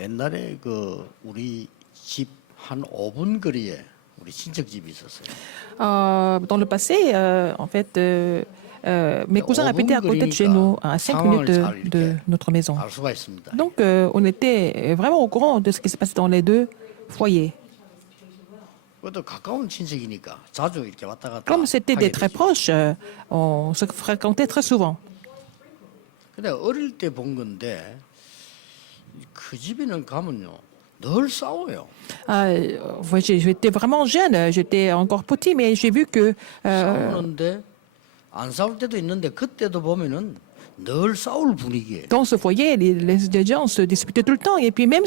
옛날에 우리 집 한 5분 거리에 우리 친척 집이 있었어요. Dans le passé, en fait, mes cousins habitaient à côté de chez nous, à 5 minutes de notre maison. 알 수가 있습니다. Donc, on était vraiment au courant de ce qui se passait dans les deux foyers. 그것도 가까운 친척이니까 자주 이렇게 왔다 갔다 Comme c'était 하게 des très 되죠. proches, on se fréquentait très souvent. 근데 어릴 때 본 건데 그 집에는 가면요 늘 싸워요. J'étais vraiment jeune, j'étais encore petit, mais j'ai vu que 싸우는데 안 싸울 때도 있는데 그때도 보면은 늘 싸울 분위기예요. dans ce foyer, les gens se disputaient tout le temps. Et puis même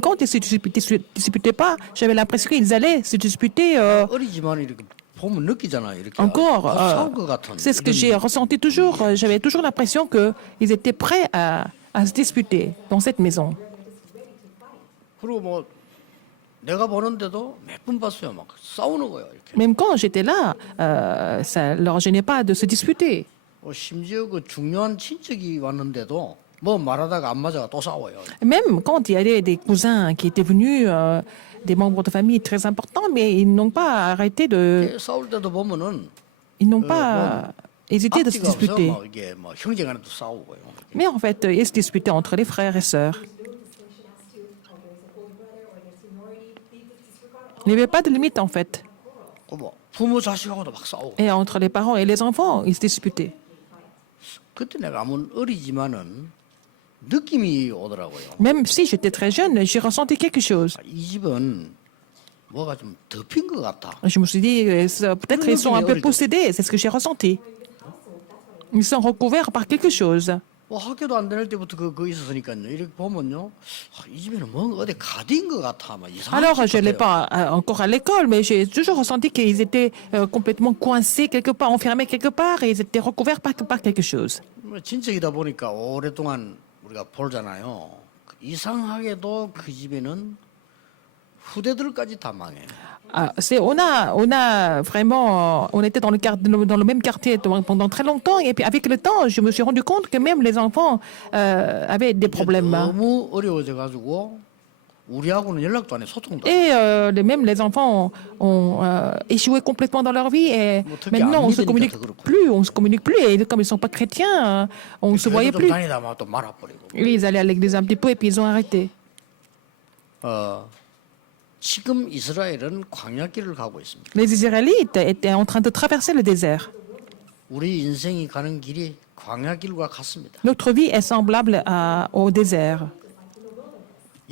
quand ils se disputaient pas, j'avais l'impression qu'ils allaient se disputer 어리지만 이렇게 보면 느끼잖아요. 이렇게 encore. 싸울 것 같은. C'est ce que 이런 j'ai ressenti toujours. J'avais toujours l'impression qu'ils étaient prêts à se disputer dans cette maison. 그리고 뭐 내가 보는데도 몇 번 봤어요. 막 싸우는 거예요. 이렇게. Même quand j'étais là, ça ne leur gênait pas de se disputer. 심지어 그 중요한 친척이 왔는데도 뭐 말하다가 안 맞아가 또 싸워요. Même quand il y avait des cousins qui étaient venus, des membres de famille très importants, mais ils n'ont pas arrêté de... 싸울 때도 보면은 Ils n'ont pas hésité de se 앞뒤가 없어. disputer. 막 이게 뭐 형제간에도 싸우고요. Mais en fait, ils se disputaient entre les frères et sœurs. Il n'y avait pas de limite, en fait. 뭐 부모 자식하고도 막 싸우고. Et entre les parents et les enfants, ils se disputaient. 그때 내가 아무 어리지만은 느낌이 오더라고요. Même si j'étais très jeune, j'ai ressenti quelque chose. 이 집은 뭐가 좀 덮인 것 같다. Je me suis dit, peut-être ils sont un peu possédés, c'est ce que j'ai ressenti. Ils sont recouverts par quelque chose. 뭐 학교도 안 다닐 때부터 그거 있었으니까요. 이렇게 보면요, 이 집에는 뭐 어디 가디인 것 같아, 막 이상한. Alors, 집 je n'allais 같아요. pas encore à l'école, mais j'ai toujours ressenti qu'ils étaient complètement coincés quelque part, enfermés quelque part, et ils étaient recouverts par quelque chose. 뭐 친척이다 보니까 오랫동안 우리가 볼잖아요. 이상하게도 그 집에는 후대들까지 다 망해요. On était dans le même quartier pendant très longtemps, et puis avec le temps, je me suis rendu compte que même les enfants avaient des problèmes. 너무 어려워져 가지고 우리하고는 연락도 안 해, 소통도 안 해. Et même les enfants ont échoué complètement dans leur vie, et maintenant on se communique plus, et comme ils ne sont pas chrétiens, on ne se voyait 좀 plus. 다니다 막 또 말아버리고. Ils allaient à l'église un petit peu, et puis ils ont arrêté. 지금 이스라엘은 광야길을 가고 있습니다. Les Israélites étaient en train de traverser le désert. 우리 인생이 가는 길이 광야길과 같습니다. Notre vie est semblable au désert.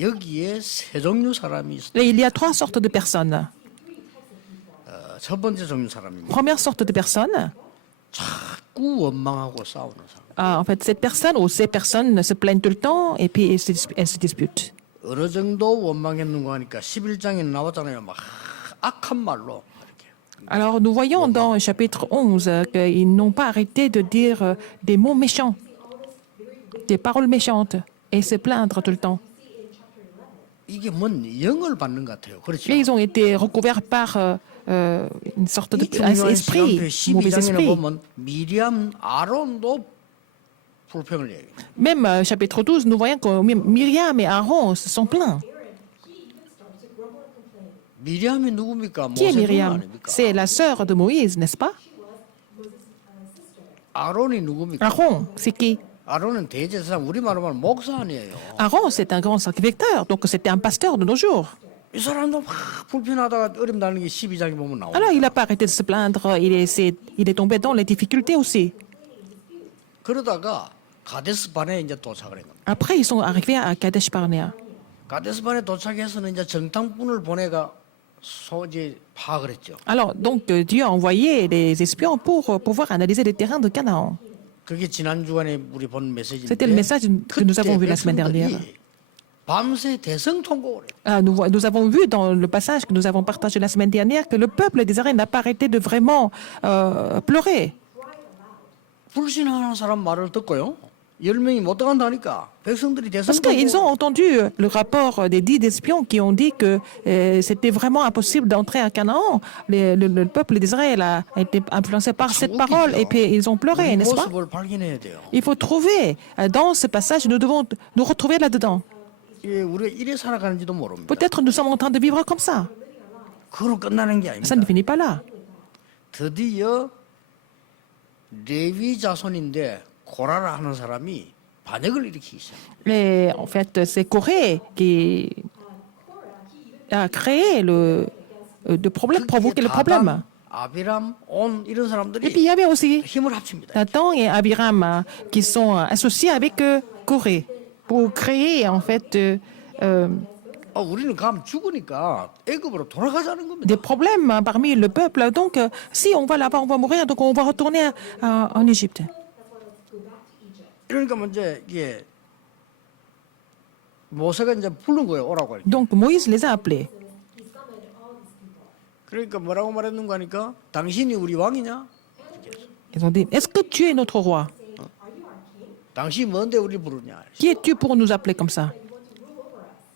여기에 세 종류 사람이 있습니다. Et il y a trois sortes de personnes. 첫 번째 종류 사람입니다. Première sorte de personne, 자꾸 원망하고 싸우는 사람. en fait, cette personne ou ces personnes se plaignent tout le temps, et puis elles se disputent. 어느 정도 원망했는가 하니까 11장에 나왔잖아요. 막 악한 말로 이렇게. Alors, nous voyons dans le chapitre 11 qu'ils n'ont pas arrêté de dire des mots méchants, des paroles méchantes, et se plaindre tout le temps. 이게 뭔 영을 받는 것 같아요. 그렇죠? Et ils ont été recouverts par une sorte 이 d'esprit, 중요한 시간표 mauvais 12장에는 esprit. 보면 미리암, 아론도 불평을 얘기해요. Même chapitre 12, nous voyons que Myriam et Aaron se sont plaints. 미리암이 누굽니까? Qui est 모세 누나 Myriam? 아닙니까? C'est la sœur de Moïse, n'est-ce pas? 아론이 누굽니까? Aaron, c'est qui? 아론은 대제사장, 우리말로 말하면 목사 아니에요. Aaron, c'est un grand sacrificateur, donc c'était un pasteur de nos jours. 이 사람도 막 불편하다가 어림 나는 게 12장에 보면 나오고. Alors, il n'a pas arrêté de se plaindre, il est tombé dans les difficultés aussi. 그러다가 가데스반에 이제 도착을 한 겁니다. Après, ils sont arrivés à Kadesh Barnea. 가데스반에 도착해서는 이제 정탐꾼을 보내가 소지 파악을 했죠. Alors, donc, Dieu a envoyé des espions pour pouvoir analyser les terrains de Canaan. 그게 지난 주간에 우리 본 메시지인데. C'était le message que nous avons vu la semaine dernière. 밤새 대성 통곡을 해요. Nous avons vu dans le passage que nous avons partagé la semaine dernière que le peuple d'Israël n'a pas arrêté de vraiment pleurer. 불신하는 사람 말을 듣고요. 10명이 못 들어간다니까 백성들이 Parce 대성 qu'ils ont 통곡을. entendu le rapport des 10 espions qui ont dit que c'était vraiment impossible d'entrer à Canaan. Le peuple d'Israël a été influencé par cette parole, et puis ils ont pleuré, 우리 n'est-ce pas? 모습을 발견해야 돼요. Il faut trouver, dans ce passage, nous devons nous retrouver là-dedans. 예, 우리가 이래 살아가는지도 모릅니다. Peut-être nous sommes en train de vivre comme ça. 그걸로 끝나는 게 Ça ne 아닙니다. finit pas là. 드디어 레위 자손인데 고라라 하는 사람이 반역을 일으키기 시작합니다. Et en fait, c'est Corée qui a créé le problème, provoqué le problème. 아비람, 온 이런 Et puis il 사람들이 y avait aussi 힘을 합칩니다. Nathan et Abiram qui sont associés avec Corée pour créer en fait 우리는 가면 죽으니까 애굽으로 돌아가자는 겁니다. des problèmes parmi le peuple. Donc, si on va là-bas, on va mourir, donc on va retourner en Égypte. 그러니까 이제 이게 모세가 이제 부른 거예요. 오라고 할 때. Donc Moïse les a appelés. 그러니까 뭐라고 말했는가 하니까 당신이 우리 왕이냐? Ils ont dit, est-ce que tu es notre roi? 당신이 뭔데 우리 부르냐? Qui es-tu pour nous appeler comme ça?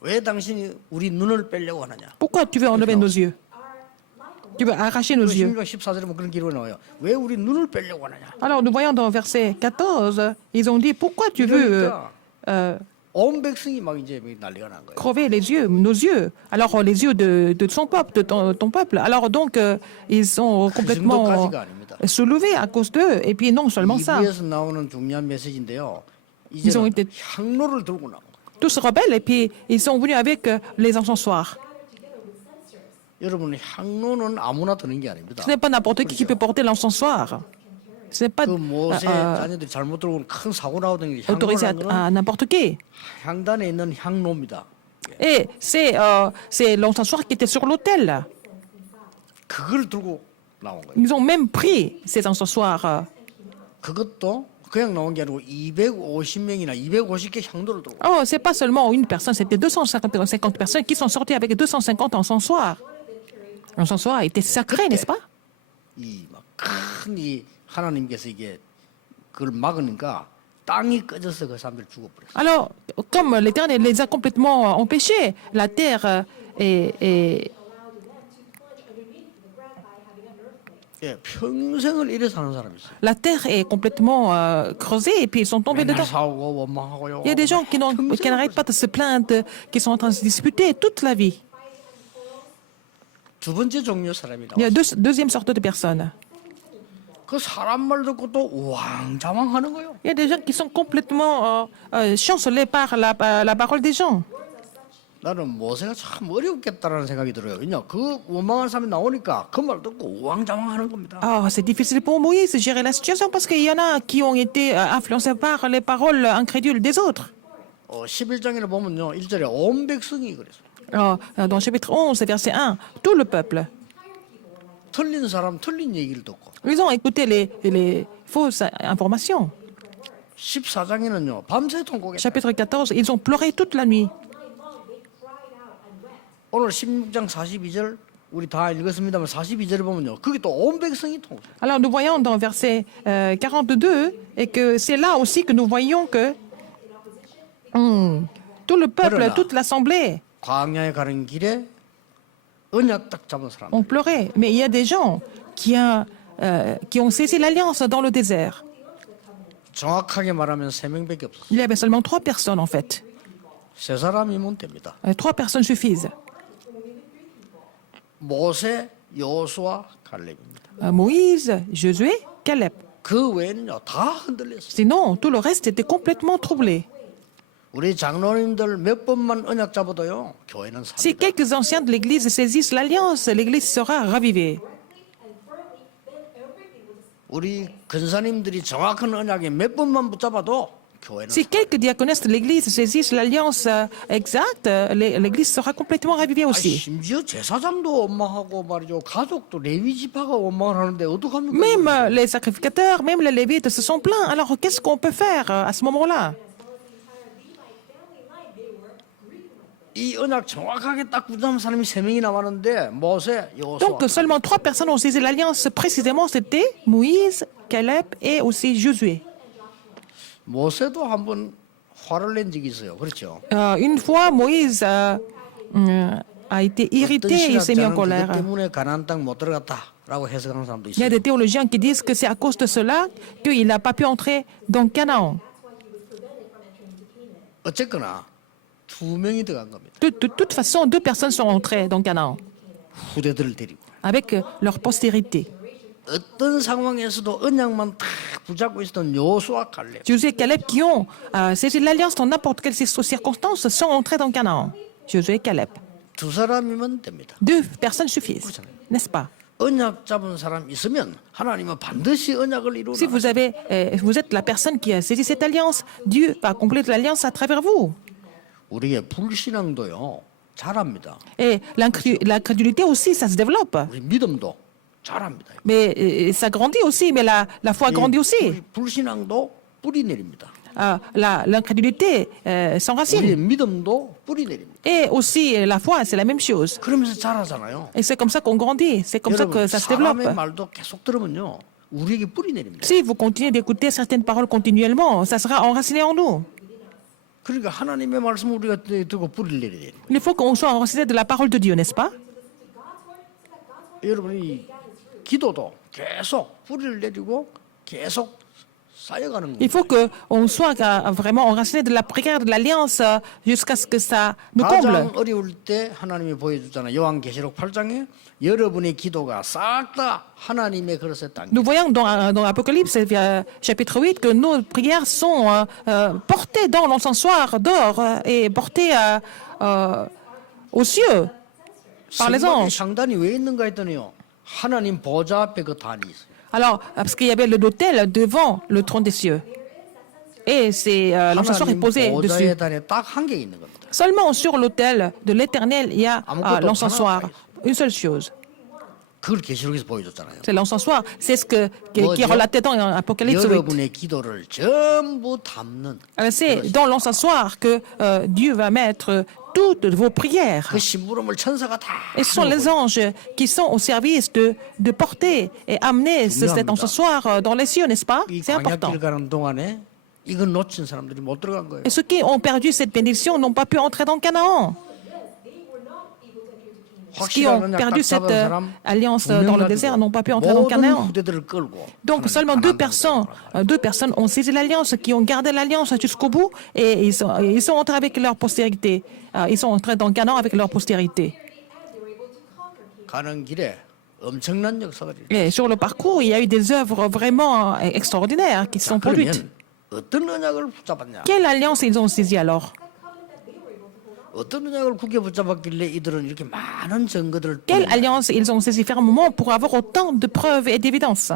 왜 당신이 우리 눈을 빼려고 하느냐? Pourquoi tu veux enlever nos yeux? Tu veux arracher nos yeux? 16장 14절에 뭐 그런 기록이 나와요. 왜 우리 눈을 빼려고 하느냐? Alors nous voyons dans verset 14, ils ont dit, pourquoi tu veux 온 백성이 막 이제 난리가 난 거예요. crever les yeux, nos yeux? Alors les yeux de son peuple, de ton peuple. Alors donc ils sont complètement 정도까지가 아닙니다. soulevés à cause d'eux. Et puis non seulement ça, 2부에서 나오는 중요한 메시지인데요. Ils ont 이제는 été- 향로를 들고 나온 거예요. tous se rebellent et puis ils sont venus avec les encensoirs. 여러분 향로는 아무나 드는 게 아닙니다. Ce n'est pas n'importe qui peut porter l'encensoir. Ce n'est pas 그 모세 자녀들이 잘못 들어오면 큰 사고 나오던 게 autorisé 향로라는 à 거는 n'importe qui. 향단에 있는 향로입니다. Et c'est l'encensoir qui était sur l'autel. 그걸 들고 나온 거예요. Ils ont même pris ces encensoirs. 그것도 그냥 나온 게 아니고 250명이나 250개 향도를 들고. Oh, c'est pas seulement une personne, c'était 250 personnes qui sont sorties avec 250 encensoirs. L'encensoir était sacré, n'est-ce pas? 이막큰이 하나님께서 이게 그걸 막으니까 땅이 꺼져서 그 사람들 죽어버렸어요. Alors, comme l'Éternel les a complètement empêchés, la terre est 예, 평생을 이래 사는 사람이 있어요. la terre est complètement creusée et puis ils sont tombés 맨날 dedans. 싸우고 원망하고요. Il y a des gens qui n'arrêtent pas de se plaindre, qui sont en train de se disputer toute la vie. 두 번째 종류 사람이 Il y a 나왔어요. deuxième sorte de personnes. 그 사람 말 듣고 또 우왕좌왕하는 거예요. Il y a des gens qui sont complètement chancelés par la parole des gens. 나는 모세가 참 어렵겠다라는 생각이 들어요. 왜냐 그 원망하는 사람이 나오니까 그 말 듣고 우왕좌왕하는 겁니다. Oh, c'est difficile pour Moïse de gérer la situation parce qu'il y en a qui ont été influencés par les paroles incrédules des autres. 11장에 보면요. 1절에 온 백성이 그랬어요. Dans le chapitre 11, verset 1, tout le peuple, 틀린 사람 틀린 얘기를 듣고 ils ont écouté les fausses informations. 14장에는요. 밤새도록 고개 Chapitre 14, ils ont pleuré toute la nuit. 오늘 16장 42절 우리 다 읽었습니다만 42절에 보면요. 거기 또 온 백성이 통해요. Alors nous voyons dans verset 42 et que c'est là aussi que nous voyons que tout le peuple, Voilà. toute l'assemblée 광야에 가는 길에 언약 딱 잡은 사람. ont pleuré. Mais il y a des gens qui ont saisi l'alliance dans le désert. 정확하게 말하면 3명밖에 없어요. Il y avait seulement 3 personnes en fait. 3사람이면 됩니다. 3 personnes suffisent. 모세, 여호수아, 갈렙입니다. Moïse, Josué, Caleb. 그 외에는요 다 흔들렸어요. Sinon, tout le reste était complètement troublé. 우리 장로님들 몇 번만 언약 잡아도요 교회는 Si 삽니다. quelques anciens de l'Église saisissent l'alliance, l'Église sera ravivée. 우리 근사님들이 정확한 언약에 몇 번만 붙잡아도 교회는 Si quelques diaconesses de l'Église saisissent l'alliance exacte, l'Église sera complètement ravivée aussi. 심지어 제사장도 원망하고 말이죠. 가족도 레위 지파가 원망을 하는데 어떡합니까? Même les sacrificateurs, même les Lévites se sont plaints. Alors qu'est-ce qu'on peut faire à ce moment-là? 이 언약 정확하게 딱 붙잡은 사람이 3명이 남았는데 모세, 여호수아. Donc seulement 3 personnes ont saisi l'alliance précisément, c'était Moïse, Caleb et aussi Josué. 모세도 한번 화를 낸 적이 있어요. 그렇죠? Une fois, Moïse a été 어떤 irrité, il s'est mis en 신학자는 colère. 그것 때문에 가나안 땅 못 들어갔다라고 해석하는 사람도 Il y a 있어요. des théologiens qui disent que c'est à cause de cela qu'il n'a pas pu entrer dans Canaan. 어쨌거나 두 명이 들어간 겁니다. De toute façon, 2 personnes sont entrées dans Canaan 후대들을 데리고. avec leur postérité. 어떤 상황에서도 언약만 탁 붙잡고 있었던 여호수아 갈렙. Josué et Caleb qui ont saisi l'alliance dans n'importe quelle circonstance sont entrés dans Canaan. Josué et Caleb. 두 사람이면 됩니다. 2 personnes suffisent, n'est-ce pas? 언약 잡은 사람 있으면 하나님은 반드시 언약을 이루라. Si vous êtes la personne qui a saisi cette alliance, Dieu va compléter l'alliance à travers vous. 우리의 불신앙도요 잘합니다. Et l'incrédulité aussi, ça se développe. 우리 믿음도 잘합니다. Mais ça grandit aussi, mais la foi grandit aussi. 불신앙도 뿌리 내립니다. L'incrédulité s'enracine. 우리의 믿음도 뿌리 내립니다. Et aussi, la foi, c'est la même chose. 그러면서 자라잖아요. Et c'est comme ça qu'on grandit, c'est comme ça que 여러분 ça se développe. 사람의 말도 계속 들으면요 우리에게 뿌리 내립니다. Si vous continuez d'écouter certaines paroles continuellement, ça sera enraciné en nous. 그러니까 하나님의 말씀을 우리가 듣고 뿌리를 내려야 돼요. Il faut qu'on soit enraciné de la parole de Dieu, n'est-ce pas? 여러분이 기도도 계속 뿌리를 내리고 계속 쌓여가는 Il 거예요. faut qu'on soit vraiment enraciné de la prière, de l'alliance, jusqu'à ce que ça nous comble. 가장 어려울 때 하나님이 보여주잖아요. 요한계시록 8장에 여러분의 기도가 싹 다 하나님의 그릇에 담겨. Nous voyons dans Apocalypse, chapitre 8, que nos prières sont portées dans l'encensoir d'or et portées aux cieux par les 성막의 anges. 상단이 왜 있는가 했더니요. 하나님 보좌 앞에 그 단이 있어요. Alors, parce qu'il y avait l'autel devant le trône des cieux. Et c'est l'encensoir est 하나님 posé dessus. 보좌의 단에 딱 한 개 있는 겁니다. Seulement sur l'autel de l'Éternel, il y a 아무것도 l'encensoir. Une seule chose. 그걸 계시록에서 보여줬잖아요. C'est l'encensoir. C'est ce qui est relaté dans Apocalypse 8. 여러분의 기도를 전부 담는 Alors, c'est dans l'encensoir que Dieu va mettre toutes vos prières. 그 심부름을 천사가 다 Et ce sont les anges qui sont au service de porter et amener cet encensoir dans les cieux, n'est-ce pas? 이 C'est important. 광야길 가는 동안에 이건 놓친 사람들이 못 들어간 거예요. Et ceux qui ont perdu cette bénédiction n'ont pas pu entrer dans Canaan. Ceux qui ont 확실한 언약 perdu 딱 cette 잡은 사람 alliance 두 dans 명 le désert n'ont pas pu entrer dans 모든 Canaan. 후대들을 끌고 Donc seulement deux personnes ont saisi l'alliance, qui ont gardé l'alliance jusqu'au bout, et ils sont entrés avec leur postérité. Ils sont entrés dans Canaan avec leur postérité. 가는 길에 엄청난 역사들이 Et sur le parcours, il y a eu des œuvres vraiment extraordinaires qui se sont produites. 그러면 어떤 언약을 붙잡았냐? Quelle alliance ils ont saisi alors? 어떤 언약을 굳게 붙잡았길래 이들은 이렇게 많은 증거들을 Quelle 뚫었냐? alliance ils ont saisi fermement pour avoir autant de preuves et d'évidences?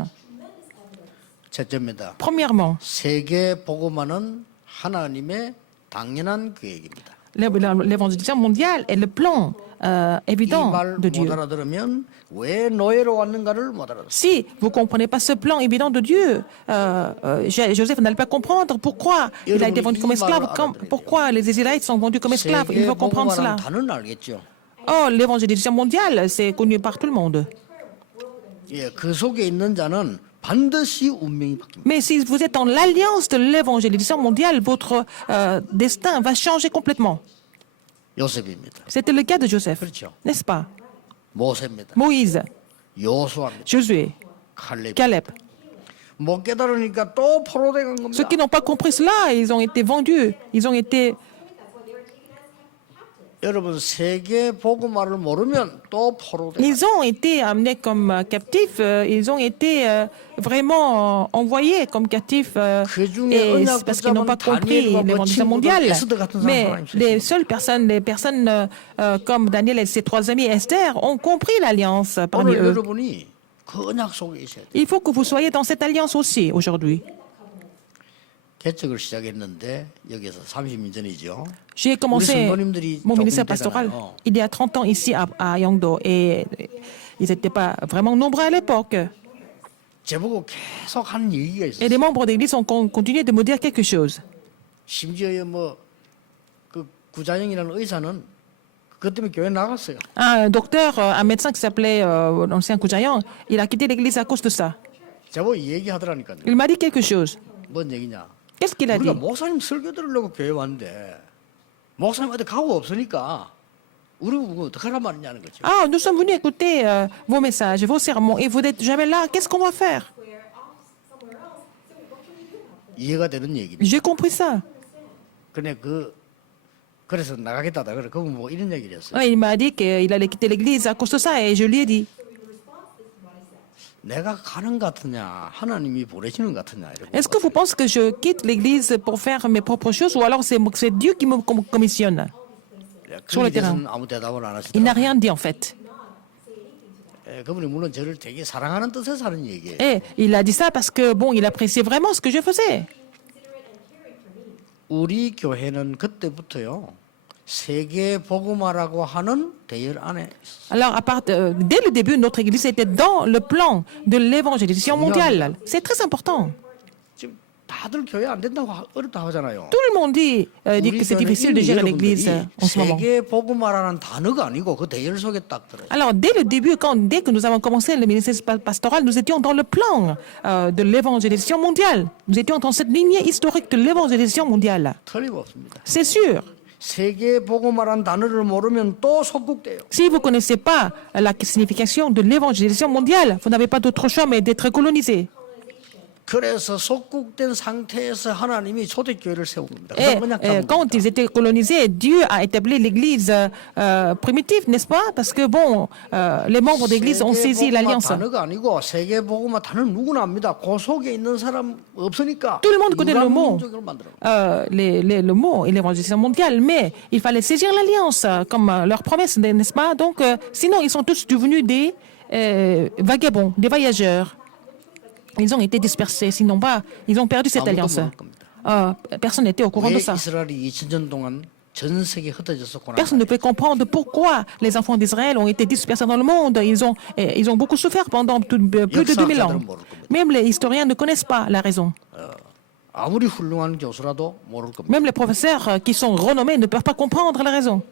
첫째입니다. Premièrement, 세계 복음화는 하나님의 당연한 계획입니다. l'évangélisation mondiale est le plan 이 évident 말 de 못 Dieu. 알아들으면 왜 노예로 왔는가를 못 알아들어요. Si vous ne comprenez pas ce plan évident de Dieu, Joseph n'allait pas comprendre pourquoi il a été vendu comme esclave, pourquoi les Israélites sont vendus comme esclaves. Il 세계 faut comprendre 복음화라는 cela. 단어는 알겠죠. Oh, l'évangélisation mondiale, c'est connu par tout le monde. 예, 그 속에 있는 자는 반드시 운명이 바뀝니다. Mais si vous êtes dans l'alliance de l'évangélisation mondiale, votre destin va changer complètement. 요셉입니다. C'était le cas de Joseph, 그렇죠. n'est-ce pas? 모세입니다. Moïse, 여호수아입니다. Josué, 칼렙. Caleb. 못 깨달으니까 또 포로돼 간 Ceux 겁니다. qui n'ont pas compris cela, ils ont été vendus, ils ont été... 여러분 세계 복음화를 모르면 또 포로돼. Ils ont été amenés comme captifs, ils ont été vraiment envoyés comme captifs, et c'est parce qu'ils n'ont pas compris l'évangélisation mondiale. Mais les seules personnes, comme Daniel et ses 3 amis Esther, ont compris l'alliance parmi 오늘 eux. 여러분이 그 언약 속에 있어야 돼요. Il faut que vous soyez dans cette alliance aussi aujourd'hui. 개척을 시작했는데 여기서 30년 전이죠. J'ai commencé mon ministère 조금 pastoral 되잖아요. il y a 30 ans ici à Yangdo, et ils n'étaient pas vraiment nombreux à l'époque. 제보고 계속 한 얘기가 Et 있어요. les membres d'église ont continué de me dire quelque chose. 심지어 뭐그 구자영이라는 의사는 그것 때문에 교회 나갔어요. Un docteur, un médecin qui s'appelait l'ancien Koujayan, il a quitté l'église à cause de ça. 제보 얘기하더라니까요. Il m'a dit quelque chose. 뭔 얘기냐? Qu'est-ce qu'il a 우리가 dit? 목사님 설교 들으려고 교회 왔는데 목사님 어디 가고 없으니까 우리 어떡하란 말이냐는 거죠. Ah, nous sommes venus écouter vos messages, vos sermons, et vous n'êtes jamais là. Qu'est-ce qu'on va faire? 이해가 되는 얘기입니다. J'ai compris ça. 근데 그 그래서 나가겠다다. 그래 그분 뭐 이런 얘기를 했어요. Ouais, il m'a dit qu'il allait quitter l'église à cause de ça et je lui ai dit. 내가 가는 것 같으냐, 하나님이 보내시는 것 같으냐. 이러고. Est-ce que vous pensez que je quitte l'église pour faire mes propres choses ou alors c'est Dieu qui me commissionne? sur le 그에 terrain. 대해서는 아무 대답을 안 Il n'a 하시더라고요. rien dit en fait. 그분이 물론 저를 되게 사랑하는 뜻에서 하는 얘기예요. Et il a dit ça parce que bon, il appréciait vraiment ce que je faisais. 우리 교회는 그때부터요. 세계 복음화라고 하는 대열 안에 Alors, dès le début, notre église était dans le plan de l'évangélisation mondiale. C'est très important. 지금 다들 교회 안 된다고 어렵다 하잖아요. Tout le monde dit que c'est difficile de gérer l'église en ce moment. 세계 복음화라는 단어가 아니고 그 대열 속에 딱 들어요. Alors, dès le début, dès que nous avons commencé le ministère pastoral, nous étions dans le plan de l'évangélisation mondiale. Nous étions dans cette lignée historique de l'évangélisation mondiale. 틀림없습니다. C'est sûr. 세계 복음화라는 단어를 모르면 또 속국돼요. Si vous ne connaissez pas la signification de l'évangélisation mondiale, vous n'avez pas d'autre choix mais d'être colonisé. 그래서 속국된 상태에서 하나님이 초대교회를 세운 겁니다. Et 그건 언약궤 quand ils étaient colonisés, Dieu a établi l'église primitive, n'est-ce pas? Parce que bon, les membres d'église ont saisi l'alliance. 단어가 아니고 세계 복음화 단어는 누구나 압니다. 그 속에 있는 사람 없으니까. Tout le monde connaît le mot. 민족을 만들어. Le mot et l'évangélisation mondiale, mais il fallait saisir l'alliance comme leur promesse, n'est-ce pas? Donc, sinon, ils sont tous devenus des vagabonds, des voyageurs. Ils ont été dispersés, sinon pas, ils ont perdu cette 아무도 alliance. 모를 겁니다. Personne n'était au courant 왜 de ça. 이스라엘이 2000년 동안 전 세계에 흩어졌었구나. Personne ne peut comprendre pourquoi les enfants d'Israël ont été dispersés dans le monde. Ils ont beaucoup souffert pendant plus de 2000 ans. Même les historiens ne connaissent pas la raison. 아무리 훌륭한 교수라도 모를 겁니다. Même les professeurs qui sont renommés ne peuvent pas comprendre la raison.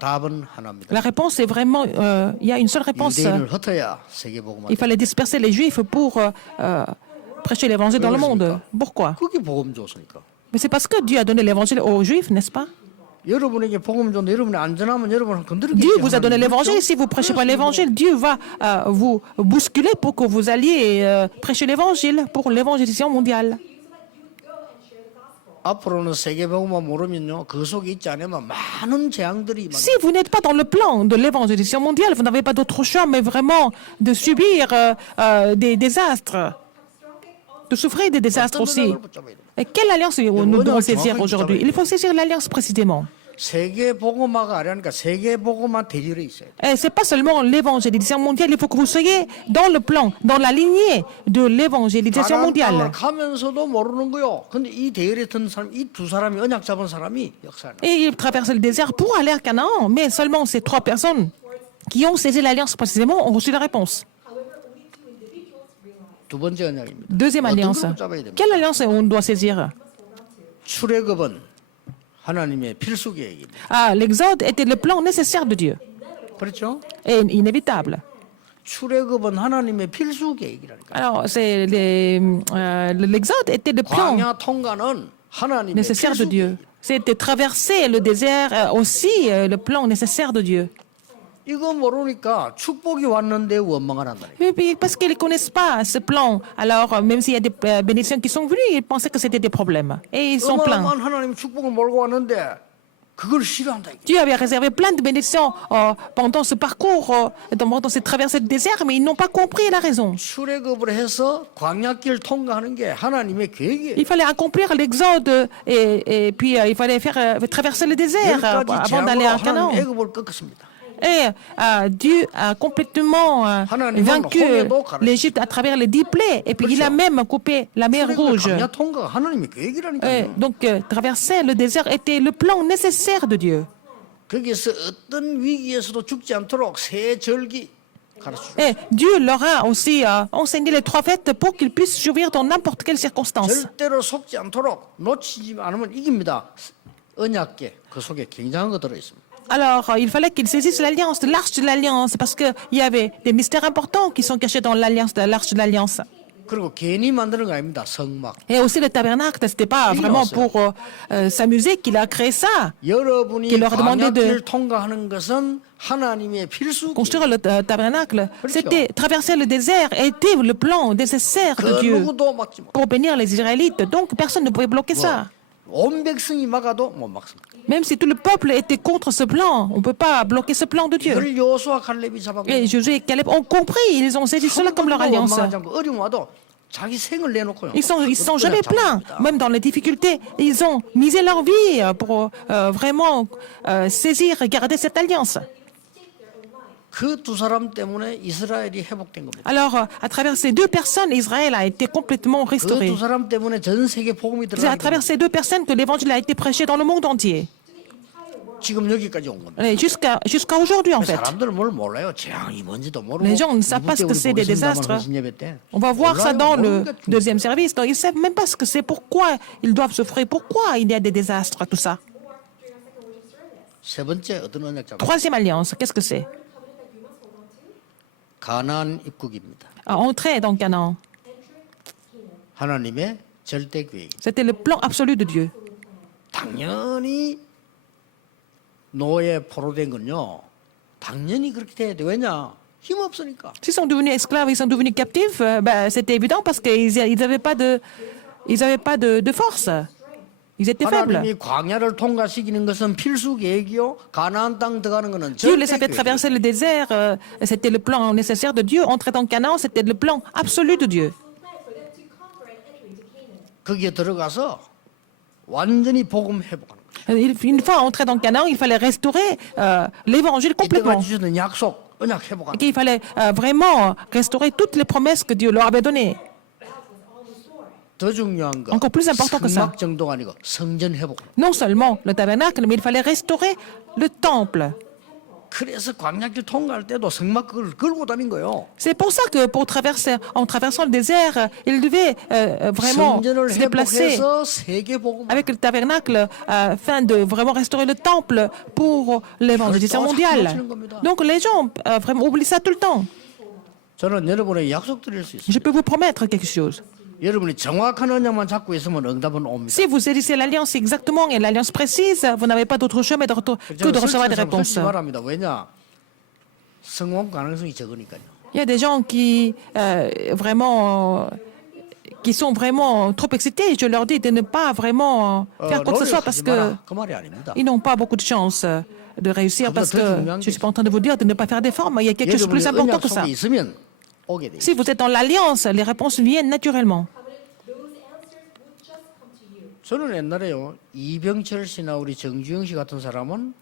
답은 하나입니다. La réponse est vraiment, il y a une seule réponse. 유대인을 흩어야 세계 복음화. Il fallait disperser les Juifs pour prêcher l'évangile dans le monde. Pourquoi? 그게 복음 줬으니까. Mais c'est parce que Dieu a donné l'évangile aux Juifs, n'est-ce pas? 여러분에게 복음 줬는데 여러분이 안전하면 여러분은 건드리겠지. Dieu vous a donné l'évangile. Si vous ne prêchez pas l'évangile, Dieu va vous bousculer pour que vous alliez prêcher l'évangile pour l'évangélisation mondiale. 앞으로는 세계 복음화 모르면요. 그 속에 있지 않으면 많은 재앙들이 막 Si vous n'êtes pas dans le plan de l'évangélisation mondiale, vous n'avez pas d'autre choix, mais vraiment de subir des désastres, de souffrir des désastres aussi. Et quelle alliance nous devons saisir aujourd'hui? Il faut saisir l'alliance précisément. 세계 복음화가 아니라니까 세계 복음화 대열에 있어요. Et c'est pas seulement l'évangélisation mondiale, il faut que vous soyez dans le plan, dans la lignée de l'évangélisation 가나안 땅을 mondiale. 가면서도 모르는 거요. 근데 이 대열에 든 사람, 이 두 사람이 언약 잡은 사람이 역사는. Et ils traversent le désert pour aller à Canaan, mais seulement ces trois personnes qui ont saisi l'alliance précisément ont reçu la réponse. 두 번째 언약입니다. Deuxième 어떤 alliance. 걸 잡아야 됩니까? Quelle alliance on doit saisir? 출애굽은 하나님의 필수 계획입니다. L'Exode était le plan nécessaire de Dieu 그렇죠? et inévitable. 출애굽은 하나님의 필수 계획이라니까. Alors, l'Exode était le plan 광야 통과는 하나님의 nécessaire de 필수 Dieu. 계획. C'était traverser le désert aussi le plan nécessaire de Dieu. 이거 모르니까 축복이 왔는데 원망을 한다니까. Et puis, parce qu'ils ne connaissent pas ce plan, alors même s'il y a des bénédictions qui sont venues, ils pensaient que c'était des problèmes. Et ils sont pleins. 어마어마한 하나님 축복을 몰고 왔는데 그걸 싫어한다. Dieu avait réservé plein de bénédictions pendant ce parcours, pendant cette traversée du désert, mais ils n'ont pas compris la raison. 출애굽을 해서 광야길 통과하는 게 하나님의 계획이에요. Il fallait accomplir l'exode et puis il fallait faire traverser le désert 열 가지 avant d'aller 재앙으로 à Canaan. 하나님 애굽을 꺾었습니다. Et Dieu a complètement vaincu l'Égypte à travers les 10 plaies. Et puis il a même coupé la mer 출애굽의 Rouge. 광야 통과가 하나님의 계획이라니까요. Donc traverser le désert était le plan nécessaire de Dieu. 거기서 어떤 위기에서도 죽지 않도록 새 절기 가르쳐. Et Dieu leur a aussi enseigné les 3 fêtes pour qu'ils puissent survivre dans n'importe quelle circonstance. 절대로 속지 않도록 놓치지 않으면 이깁니다. 언약계 그 속에 굉장한 거 들어 있습니다. Alors, il fallait qu'ils saisissent l'alliance, l'arche de l'alliance, parce qu'il y avait des mystères importants qui sont cachés dans l'alliance, l'arche de l'alliance. 그리고 괜히 만드는 거 아닙니다. 성막. Et aussi le tabernacle, c'était pas vraiment pour s'amuser qu'il a créé ça. 여러분이 qui leur a demandé de 광야길 통과하는 것은 하나님의 필수. construire le tabernacle. C'était traverser le désert était le plan nécessaire de 그 Dieu 누구도 막지 못. pour bénir les Israélites. Donc, personne ne pouvait bloquer ça. 온 백성이 막아도 못 막습니다. Même si tout le peuple était contre ce plan, on ne peut pas bloquer ce plan de Dieu. 이걸 여호수아 칼렙이 잡았고 Et Josué et Caleb ont compris, ils ont saisi cela comme leur alliance. 원망하지 않고 어려움 와도 자기 생을 내놓고요. Ils sont jamais plaints, même dans les difficultés. Ils ont misé leur vie pour vraiment saisir et garder cette alliance. 그 두 사람 때문에 이스라엘이 회복된 겁니다. Alors, à travers ces deux personnes, Israël a été complètement 그 restauré. 두 사람 때문에 전 세계 복음이 C'est à 들어간 travers ces deux personnes que l'évangile a été prêché dans le monde entier. 지금 여기까지 온 겁니다. Et jusqu'à aujourd'hui, en fait. 사람들은 뭘 몰라요. 재앙이 뭔지도 모르고. Les gens ne savent pas ce que c'est des désastres. On va voir ça dans le deuxième service. Donc, ils ne savent même pas ce que c'est, pourquoi ils doivent souffrir, pourquoi il y a des désastres, tout ça. 세 번째 어떤 언약 잡아? Troisième alliance, qu'est-ce que c'est? 가나안 입국입니다. Entrer dans Canaan. 하나님의 절대 계획. C'était le plan absolu de Dieu. 당연히 노예 포로된 건요. 당연히 그렇게 돼야 돼. 왜냐? 힘 없으니까. S'ils sont devenus esclaves, ils sont devenus captifs, c'était évident parce qu'ils n'avaient pas de force. Ils étaient faibles. 하나님이 광야를 통과시키는 것은 필수 계획이요. 가나안 땅 들어가는 것은 Dieu les 절대 avait 계획. traverser le désert, c'était le plan nécessaire de Dieu. Entrer dans Canaan, c'était le plan absolu de Dieu. 거기에 들어가서 완전히 복음 회복하는 거예요. Une fois entré dans Canaan, il fallait restaurer l'évangile complètement. 이때까지 주셨던 약속, 언약 회복하는 거예요. Il fallait vraiment restaurer toutes les promesses que Dieu leur avait données. 더 중요한 거. Encore plus important que ça. 성막 정도가 아니고 성전 회복. Non seulement le tabernacle, mais il fallait restaurer le temple. 그래서 광야길 통과할 때도 성막 그걸 걸고 다닌 거예요. C'est pour ça que en traversant le désert, ils devaient vraiment 성전을 se déplacer 회복해서 세계 복음. avec le tabernacle afin de vraiment restaurer le temple pour l'évangélisation mondiale. Donc les gens vraiment oublient ça tout le temps. 저는 여러분에게 약속드릴 수 있어요. Je peux vous promettre quelque chose. 여러분이 정확한 언약만 잡고 있으면 응답은 옵니다. Si vous saisissez l'alliance exactement et l'alliance précise, vous n'avez pas d'autre chemin que de recevoir des réponses. 솔직히 말합니다. 왜냐? 성공 가능성이 적으니까요. Il y a des gens qui qui sont vraiment trop excités. Je leur dis de ne pas vraiment faire quoi que ce soit parce que 그 말이 아닙니다. ils n'ont pas beaucoup de chance de réussir parce que je ne suis pas en train de vous dire de ne pas faire d'efforts, mais il y a quelque chose de plus important que ça. 있으면 오게 돼. Si vous êtes dans l'alliance, les réponses viennent naturellement. 저는 옛날에요. 이병철 씨나 우리 정주영 씨 같은 사람은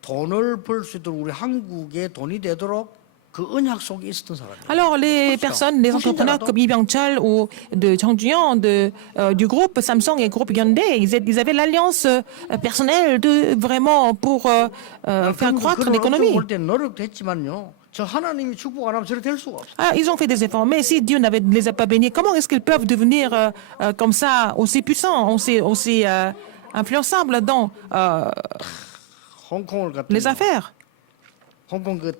돈을 벌 수 있도록 우리 한국에 돈이 되도록 그 언약 속에 있었던 사람이에요. Alors, les personnes, les entrepreneurs comme Yi Byung-chul ou de Chang Juyan, du groupe Samsung et groupe Hyundai, ils avaient l'alliance personnelle vraiment pour faire croître l'économie. 볼 때는 노력도 했지만요. 저 하나님이 축복 안 하면 저래 될 수가 없어요. Ah, ils ont fait des efforts, mais si Dieu ne les a pas bénis, comment est-ce qu'ils peuvent devenir comme ça aussi puissants, aussi influençables dans 홍콩을 갔더니 les affaires? 홍콩 그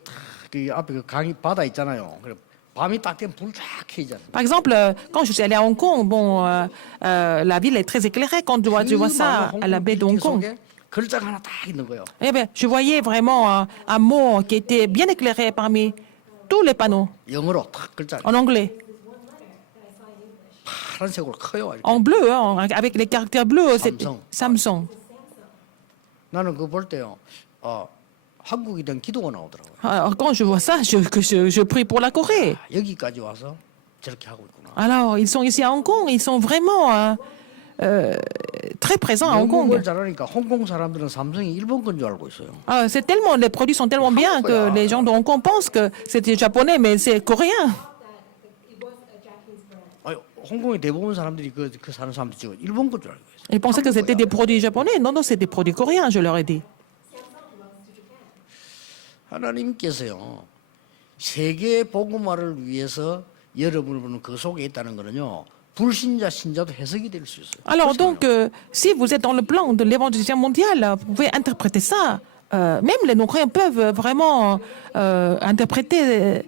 앞에 그 강이 바다 있잖아요. 그래 밤이 딱 되면 불 쫙 켜지잖아요. Par exemple, quand je suis allée à Hong Kong, bon, la ville est très éclairée quand tu vois ça à la baie de Hong Kong. 글자가 하나 딱 있는 거예요. Eh bien, je voyais vraiment un mot qui était bien éclairé parmi tous les panneaux 영어로 딱 글자 en anglais, 파란색으로 커요. 이렇게. en bleu, hein, avec les caractères bleus, c'était Samsung. 나는 그거 볼 때요. 한국이 된 기도가 나오더라고요. Alors, quand je vois ça, je prie pour la Corée. 여기까지 와서 저렇게 하고 있구나. Alors, ils sont ici à Hong Kong, ils sont vraiment très présents à Hong Kong. 영국을 잘하니까 홍콩 사람들은 삼성이 일본 건 줄 알고 있어요. C'est tellement, les produits sont tellement bien que les gens de Hong Kong pensent que c'était japonais, mais c'est coréen. 홍콩의 대부분 사람들이 그 사는 사람들이 지금 일본 건 줄 알고 있어요. Ils pensaient que c'était des produits japonais. Non, non, c'est des produits coréens, je leur ai dit. 하나님께서요. 세계 복음화를 위해서 여러분은 그 속에 있다는 거는요. 불신자 신자도 해석이 될 수 있어요. Alors donc, si vous êtes dans le plan de l'évangélisation mondiale, vous pouvez interpréter ça. Même les non-croyants peuvent vraiment interpréter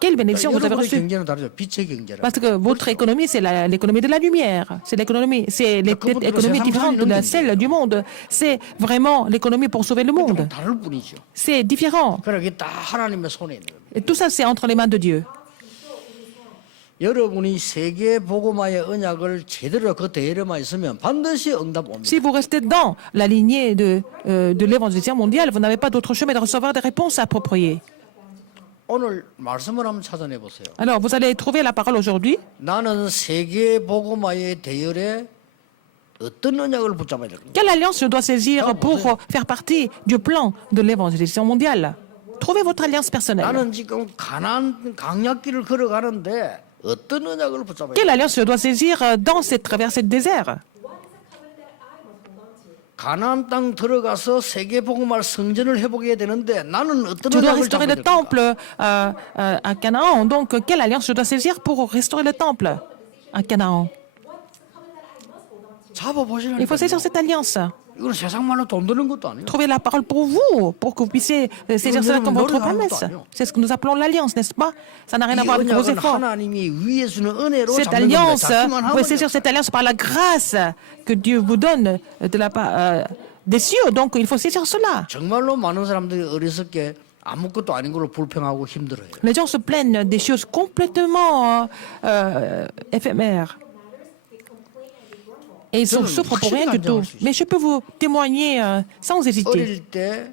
quelle bénédiction vous avez reçue. 경제는 다르죠. 빛의 경제라. Parce que votre économie, c'est l'économie de la lumière. C'est l'économie différente de celle du monde. C'est vraiment l'économie pour sauver le monde. 다를 뿐이죠. C'est différent. 그러게 다 하나님의 손에 있는 겁니다. Et tout ça, c'est entre les mains de Dieu. 여러분이 세계 복음화의 언약을 제대로 그 대열에만 있으면 반드시 응답 옵니다. Si vous restez dans la lignée de l'évangélisation mondiale, vous n'avez pas d'autre chemin de recevoir des réponses appropriées. 오늘 말씀을 한번 찾아내 보세요. Alors, vous allez trouver la parole aujourd'hui. 나는 세계 복음화의 대열에 어떤 언약을 붙잡아야 될까? Quelle alliance je dois saisir pour faire partie du plan de l'évangélisation mondiale? Trouvez votre alliance personnelle. 나는 지금 가나안 강약길을 걸어가는데 어떤 언약을 붙잡아야 Quelle 될까? alliance je dois saisir dans cette traversée de désert? 가나안 땅 들어가서 세계 복음화 성전을 해보게 되는데 나는 어떤 Je dois 언약을 restaurer 잡아야 le 될까? temple à Canaan. Donc, quelle alliance je dois saisir pour restaurer le temple à Canaan? 잡아 Il faut saisir 보시라니까. cette alliance. 이건 세상 말로 돈 드는 것도 아니에요. Trouvez la parole pour vous, pour que vous puissiez saisir cela comme votre promesse. C'est ce que nous appelons l'alliance, n'est-ce pas? Ça n'a rien à 이 voir avec vos 언약은 efforts. 하나님이 위에 주는 은혜로 Cette 잡는 겁니다. alliance, 잡기만 vous 하면 pouvez saisir cette alliance par la grâce que Dieu vous donne de la part des cieux. Donc, il faut saisir cela. 정말로 많은 사람들이 어리석게 아무것도 아닌 걸로 불평하고 힘들어요. Les gens se plaignent des choses complètement éphémères. Et ils souffrent pour rien du tout. Mais je peux vous témoigner sans hésiter. 어릴 때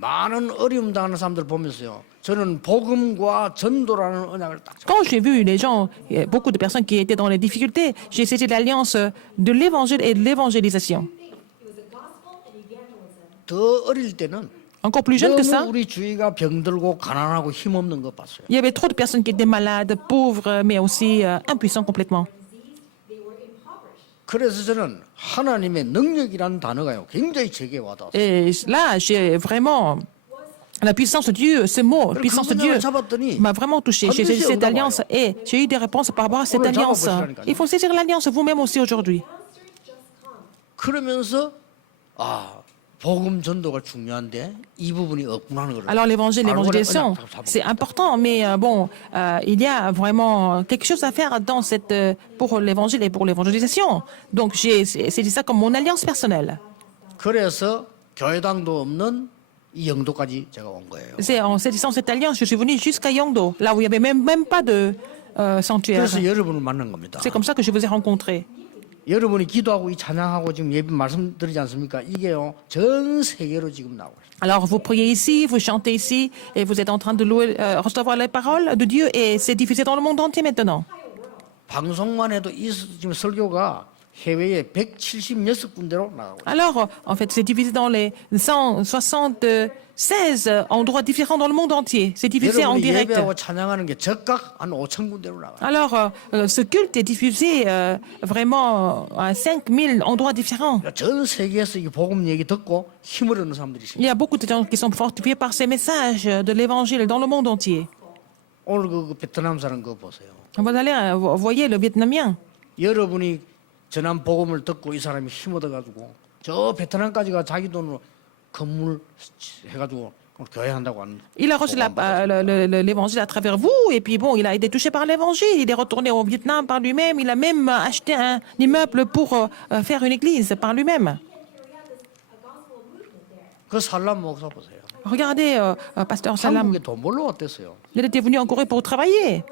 많은 어려움 당하는 사람들 보면서요. 저는 복음과 전도라는 언약을 딱 잡았어요. Quand j'ai vu les gens, beaucoup de personnes qui étaient dans les difficultés, j'ai saisi l'alliance de l'évangile et de l'évangélisation. 더 어릴 때는 Encore plus jeune que ça, 너무 우리 주위가 병들고 가난하고 힘없는 거 봤어요. il y avait trop de personnes qui étaient malades, pauvres, mais aussi impuissants complètement. 그래서 저는 하나님의 능력이라는 단어가요. 굉장히 제게 와닿았어요. Et là, j'ai vraiment la puissance de Dieu, ce mot, puissance de Dieu, m'a vraiment touché. J'ai saisi cette alliance et j'ai eu des réponses par rapport à cette alliance. Il faut saisir l'alliance vous-même aussi aujourd'hui. 그러면서 복음 전도가 중요한데 이 부분이 없구나 하는 거를. Alors l'évangile, 알고 l'évangélisation, 그냥 잡아보고. c'est important, mais il y a vraiment quelque chose à faire dans pour l'évangile et pour l'évangélisation. Donc j'ai saisi ça comme mon alliance personnelle. 그래서 교회당도 없는 이 영도까지 제가 온 거예요. C'est en saisissant cette alliance, je suis venu jusqu'à Yongdo, là où il n'y avait même pas de sanctuaire. 그래서 여러분을 만난 겁니다. C'est comme ça que je vous ai rencontré. 여러분이 기도하고 이 찬양하고 지금 예배 말씀드리지 않습니까? 이게요 전 세계로 지금 나오고 있어요. Alors vous priez ici, vous chantez ici, et vous êtes en train de recevoir les paroles de Dieu, et c'est diffusé dans le monde entier maintenant. 방송만 해도 이 지금 설교가 해외에 176군데로 나가고 있어요. Alors, en fait, c'est divisé dans les 176 endroits différents dans le monde entier. C'est diffusé en 여러분이 direct. 예배하고 찬양하는 게 적각 한 5,000군데로 나가요. Alors, ce culte est diffusé vraiment à 5000 endroits différents. 전 세계에서 이 복음 얘기 듣고 힘을 얻는 사람들이 있습니다. Il y a beaucoup de gens qui sont fortifiés par ces messages de l'évangile dans le monde entier. 오늘 그 베트남 사람 그거 보세요. Vous allez, vous voyez le Vietnamien. 여러분이 전한 복음을 듣고 이 사람이 힘 얻어가지고 저 베트남까지가 자기 돈으로 건물 해가지고 교회 한다고 하는. Il a reçu l'évangile à travers vous, et puis bon, il a été touché par l'évangile. Il est retourné au Vietnam par lui-même. Il a même acheté un immeuble pour faire une église par lui-même. 그 살람 목사 보세요. Regardez, pasteur Salam, 한국에 돈 벌러 왔댔어요. il était venu en Corée pour travailler.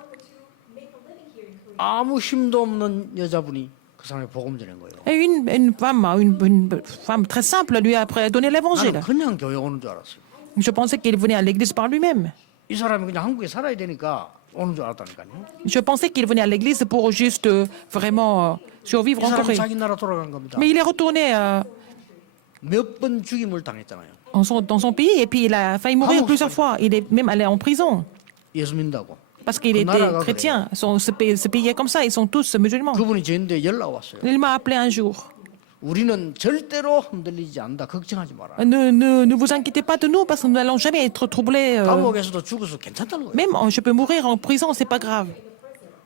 아무 힘도 없는 여자분이 그 사람이 복음 전한 거예요. Et une femme très simple lui a donné l'évangile. 나는 그냥 교회 오는 줄 알았어요. Je pensais qu'il venait à l'église par lui-même. 이 사람이 그냥 한국에 살아야 되니까 오는 줄 알았다니까요. Je pensais qu'il venait à l'église pour juste vraiment survivre 이 en 사람이 Corée. 자기 나라 돌아간 겁니다. Mais il est retourné 몇 번 죽임을 당했잖아요. dans son pays et puis il a failli mourir plusieurs fois. Il est même allé en prison 예수 믿는다고. parce qu'il était chrétien. Ce pays est comme ça, ils sont tous musulmans. 그분이 저한테 연락 왔어요. Il m'a appelé un jour. 우리는 절대로 흔들리지 않는다. 걱정하지 마라. Ne vous inquiétez pas de nous parce que nous n'allons jamais être troublés. 감옥에서도 죽어서 괜찮다는 거예요. Même je peux mourir en prison, c'est pas grave.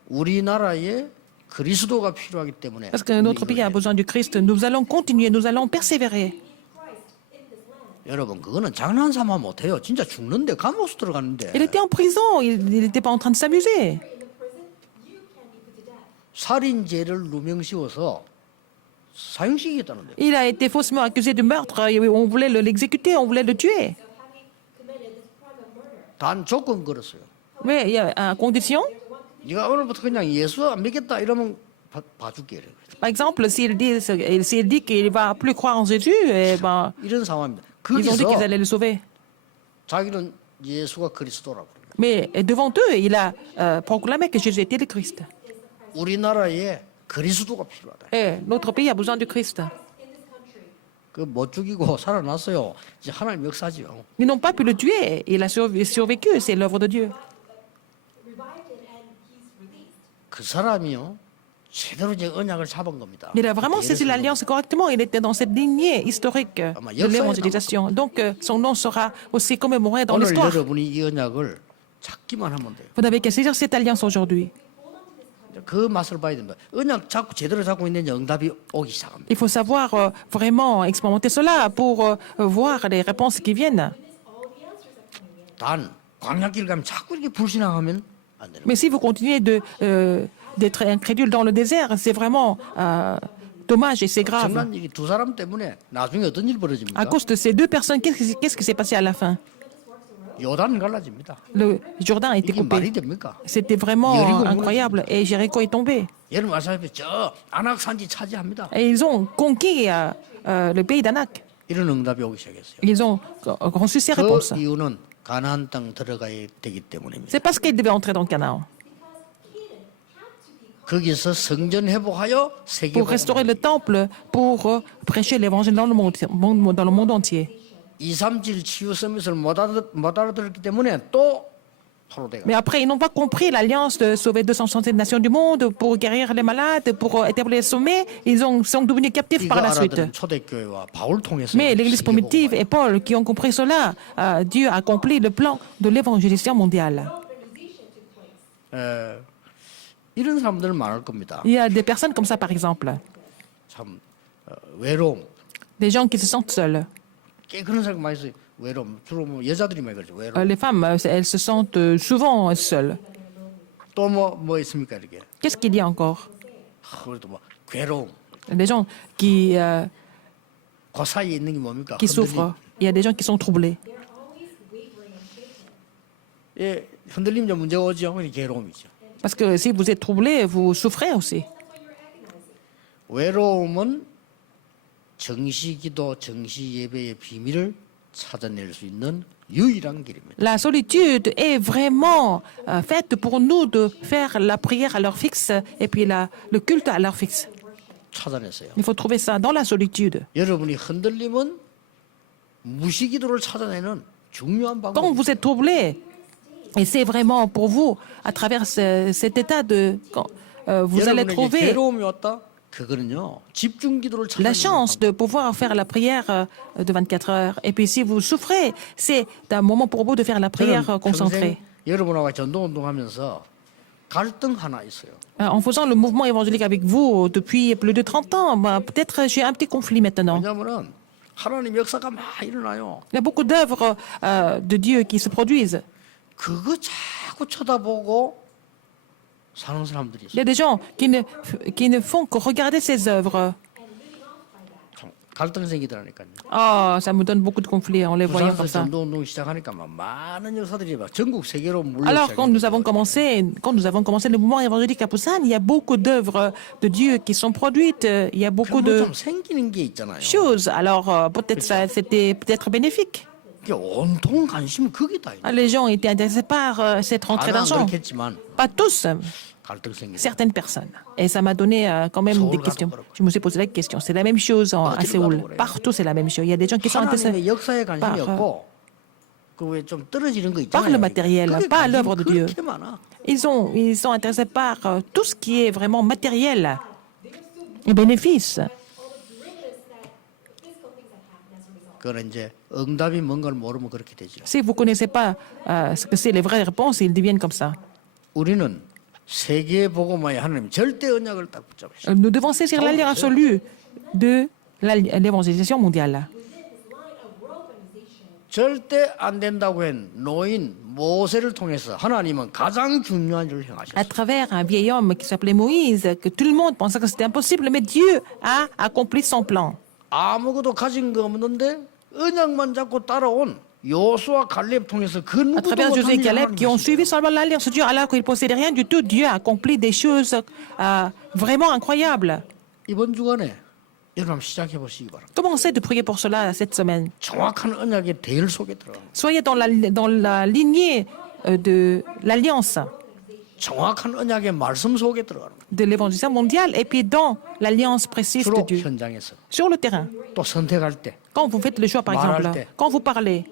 우리나라에 그리스도가 필요하기 때문에 Parce que notre pays a besoin du Christ. Nous allons continuer, nous allons persévérer. 여러분 그거는 장난삼아 못해요. 진짜 죽는데 감옥수 들어가는데 Il était en prison, il n'était pas en train de s'amuser. 살인죄를 누명씌워서 사형시키겠다는데. Il a été faussement accusé de meurtre. On voulait l'exécuter, on voulait le tuer. 단 조건 걸었어요. Mais il y a une condition. 네가 오늘부터 그냥 예수 안 믿겠다 이러면 봐줄게. 이래. Par exemple, s'il dit qu'il ne va plus croire en Jésus, eh ben, 이런 상황입니다. ils ont dit qu'ils 거기서 allaient le sauver. 자기는 예수가 그리스도라고. Mais devant eux, il a proclamé que Jésus était le Christ. 우리나라에 그리스도가 필요하다. Et notre pays a besoin du Christ. 그 못 죽이고 살아났어요. 이제 하나님 역사지요. Ils n'ont pas pu le tuer. Il a survécu. C'est l'œuvre de Dieu. 그 사람이요 제대로 이제 언약을 잡은 겁니다. Il a vraiment saisi l'alliance correctement. Il était dans cette lignée historique de l'évangélisation. Donc, son nom sera aussi commémoré dans 오늘 l'histoire. 여러분이 이 언약을 잡기만 하면 돼요. Vous n'avez qu'à saisir cette alliance aujourd'hui. 그 맛을 봐야 됩니다. 언약 잡고 제대로 잡고 있는지 응답이 오기 시작합니다. Il faut savoir vraiment expérimenter cela pour voir les réponses qui viennent. 단 광야길 가면 자꾸 이렇게 불신앙하면 안 되는 거예요. Mais si vous continuez d'être incrédule dans le désert, c'est vraiment dommage et c'est grave. 정말 이 두 사람 때문에 나중에 어떤 일 벌어집니까? À cause de ces deux personnes, qu'est-ce qui s'est passé à la fin? 요단 갈라집니다. Le Jourdain a été 이게 말이 coupé. 됩니까? C'était vraiment incroyable et Jéricho est tombé. 여러분 아시다시피 저 안악산지 차지합니다. Et ils ont conquis le pays d'Anak. 이런 응답이 오기 시작했어요. Ils ont reçu ces réponses. 그 이유는 가나안 땅 들어가야 되기 때문입니다. C'est parce qu'ils devaient entrer dans Canaan. 거기서 성전 회복하여 세계 Pour restaurer le temple, pour prêcher l'évangile dans le monde entier. 2, 3질 치유 서밋을 못 알아들었기 때문에 또 포로돼가. Mais après, ils n'ont pas compris l'alliance de sauver 267 nations du monde pour guérir les malades, pour établir les sommets. Ils sont devenus captifs par la suite. 알아들은 초대교회와 바울 통해서 Mais l'Église primitive et Paul qui ont compris cela, Dieu a accompli le plan de l'évangélisation mondiale. 이런 사람들 많을 겁니다. Il y a des personnes comme ça, par exemple, 참 외로움. des gens qui se sentent seuls. 꽤 그런 사람 많이 있어요. 외로움. 주로 뭐 여자들이 많이 그러죠. 외로움. Les femmes, elles se sentent souvent seules. 또 뭐 있습니까 이렇게. Qu'est-ce qu'il y a encore? 그래도 뭐 괴로움. Des gens qui 그 사이에 있는 게 뭡니까? souffrent. Il y a des gens qui sont troublés. 예, 흔들리면 문제가 오죠. 그게 괴로움이죠. Parce que si vous êtes troublé, vous souffrez aussi. 외로움은 정시기도, 정시예배의 비밀을 찾아낼 수 있는 유일한 길입니다. La solitude est vraiment faite pour nous de faire la prière à l'heure fixe et puis le culte à l'heure fixe. 찾아냈어요. Il faut trouver ça dans la solitude. 여러분이 흔들리면 무시기도를 찾아내는 중요한 Quand 방법. vous êtes troublé, et c'est vraiment pour vous, à travers cet état de... vous allez 여러분에게 trouver 괴로움이 왔다. 그거는요. 집중기도를 la 찾아내는 chance de pouvoir faire la prière de 24 heures. Et puis si vous souffrez, c'est un moment pour vous de faire la prière 저는 concentrée. 평생 여러분하고 전도운동하면서 갈등 하나 있어요. En faisant le mouvement évangélique avec vous depuis plus de 30 ans, peut-être j'ai un petit conflit maintenant. 왜냐하면 하나님 역사가 막 일어나요. Il y a beaucoup d'œuvres de Dieu qui se produisent. 그거 자꾸 쳐다보고 사는 사람들이 Il y 있어요. a des gens qui ne font que regarder ces œuvres. 참 갈등 생기더라니까요. Oh, ça me donne beaucoup de conflits en les voyant comme 부산에서 ça. 전도운동 시작하니까 막 많은 역사들이 막 전국 세계로 몰려 Alors, quand nous avons commencé le mouvement évangélique à Busan, il y a beaucoup d'œuvres de Dieu qui sont produites. Il y a beaucoup de 좀 생기는 게 있잖아요. choses. Alors, peut-être ça, c'était peut-être bénéfique. 이게 온통 관심이 거기다. Les gens étaient intéressés par cette rentrée 다는 d'argent. 그렇겠지만 Pas tous, 갈등 생기죠. certaines personnes. Et ça m'a donné quand même des questions. Je me suis posé la question. C'est la même chose à Séoul. Partout, c'est la même chose. Il y a des gens qui sont intéressés 하나님의 역사에 관심이 par, 없고 그 왜 좀 떨어지는 거 par 있잖아요. le matériel, 그게 pas à l'œuvre de Dieu. 그렇게 많아. Ils sont intéressés par tout ce qui est vraiment matériel et bénéfice. 그거는 이제 응답이 뭔가를 모르면 그렇게 되죠. Si vous ne connaissez pas ce que c'est les vraies réponses, ils deviennent comme ça. 우리는 세계 복음화의 하나님 절대 언약을 딱 붙잡으시죠. Nous devons saisir l'alliance absolue de l'évangélisation mondiale. 절대 안 된다고 한 노인 모세를 통해서 하나님은 가장 중요한 일을 À 행하셨어요. travers un vieil homme qui s'appelait Moïse, que tout le monde pensait que c'était impossible, mais Dieu a accompli son plan. 아무것도 가진 거 없는데 언약만 잡고 따라온 요수와 갈렙 통해서 그 À travers 누구도 Josué et 못한 일을 Caleb 하나님 qui ont 하신 suivi seulement l'alliance de Dieu alors qu'ils ne possédaient rien du tout, Dieu a accompli des choses vraiment incroyables. 이번 주간에 여러분 한번 시작해 보시기 바랍니다. Commencez de prier pour cela cette semaine. 정확한 언약의 대열 속에 들어가. Soyez dans la lignée de l'alliance 정확한 언약의 말씀 속에 들어가는 거예요. de l'évangile mondial et puis dans l'alliance précise de 주로 Dieu. 현장에서 Sur le terrain, 또 선택할 때 quand vous faites le choix par 말할 exemple, 때. quand vous parlez,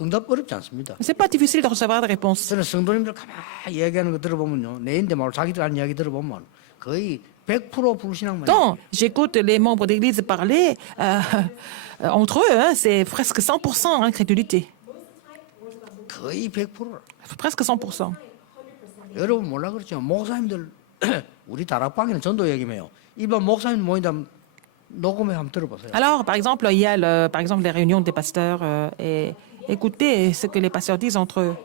응답 어렵지 않습니다. c'est pas difficile de recevoir des réponses. 저는 성도님들 가만히 얘기하는 거 들어보면요, 내인데 말고 자기들 하는 이야기 들어보면 거의 100% 불신앙만. Quand j'écoute les membres d'église parler entre eux, hein, c'est presque 100% incrédulité. 거의 100%. Presque 100%. 여러분 몰라 그렇죠? 목사님들 우리 다락방에는 전도 얘기해요. 일반 목사님 모인다 녹음해 한번 들어보세요. Alors, par exemple, il y a par exemple les réunions des pasteurs et écoutez ce que les pasteurs disent entre eux.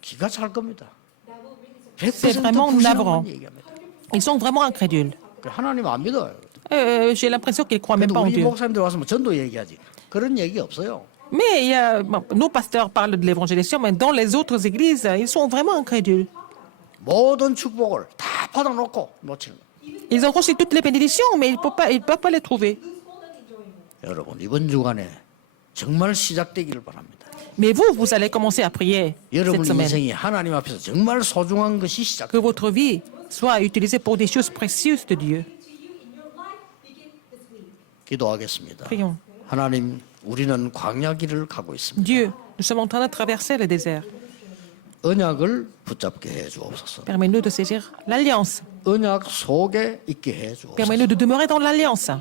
기가 찰 겁니다. C'est 100% vraiment navrant. 불신앙만 얘기합니다. Ils sont vraiment incrédules. 하나님 안 믿어요. J'ai l'impression qu'ils ne croient même 그래도 pas en 우리 Dieu. 목사님들 와서 뭐 전도 얘기하지. 그런 얘기 없어요. Mais il y a, bon, nos pasteurs parlent de l'évangélisation, mais dans les autres églises, ils sont vraiment incrédules. 모든 축복을 다 받아놓고 놓치는 거예요. Ils ont reçu toutes les bénédictions, mais ils ne peuvent pas les trouver. 여러분 이번 주간에 정말 시작되기를 바랍니다. Mais vous allez commencer à prier cette 여러분 semaine. 인생이 하나님 앞에서 정말 소중한 것이 시작. Que votre vie soit utilisée pour des choses précieuses de Dieu. 기도하겠습니다. Prions. 하나님, 우리는 광야길을 가고 있습니다. Dieu, nous sommes en train de traverser le désert. 언약을 붙잡게 해 주옵소서. Permets-nous de saisir l'alliance. 언약 속에 있게 해 주옵소서. Permets-nous de demeurer dans l'alliance.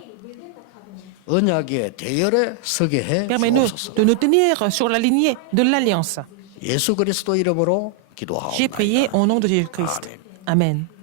언약의 대열에 서게 해 Permets-nous 주옵소서. de nous tenir sur la lignée de l'alliance. 예수 그리스도 이름으로 J'ai prié 기도하옵나이다. au nom de Jésus-Christ. Amen. Amen.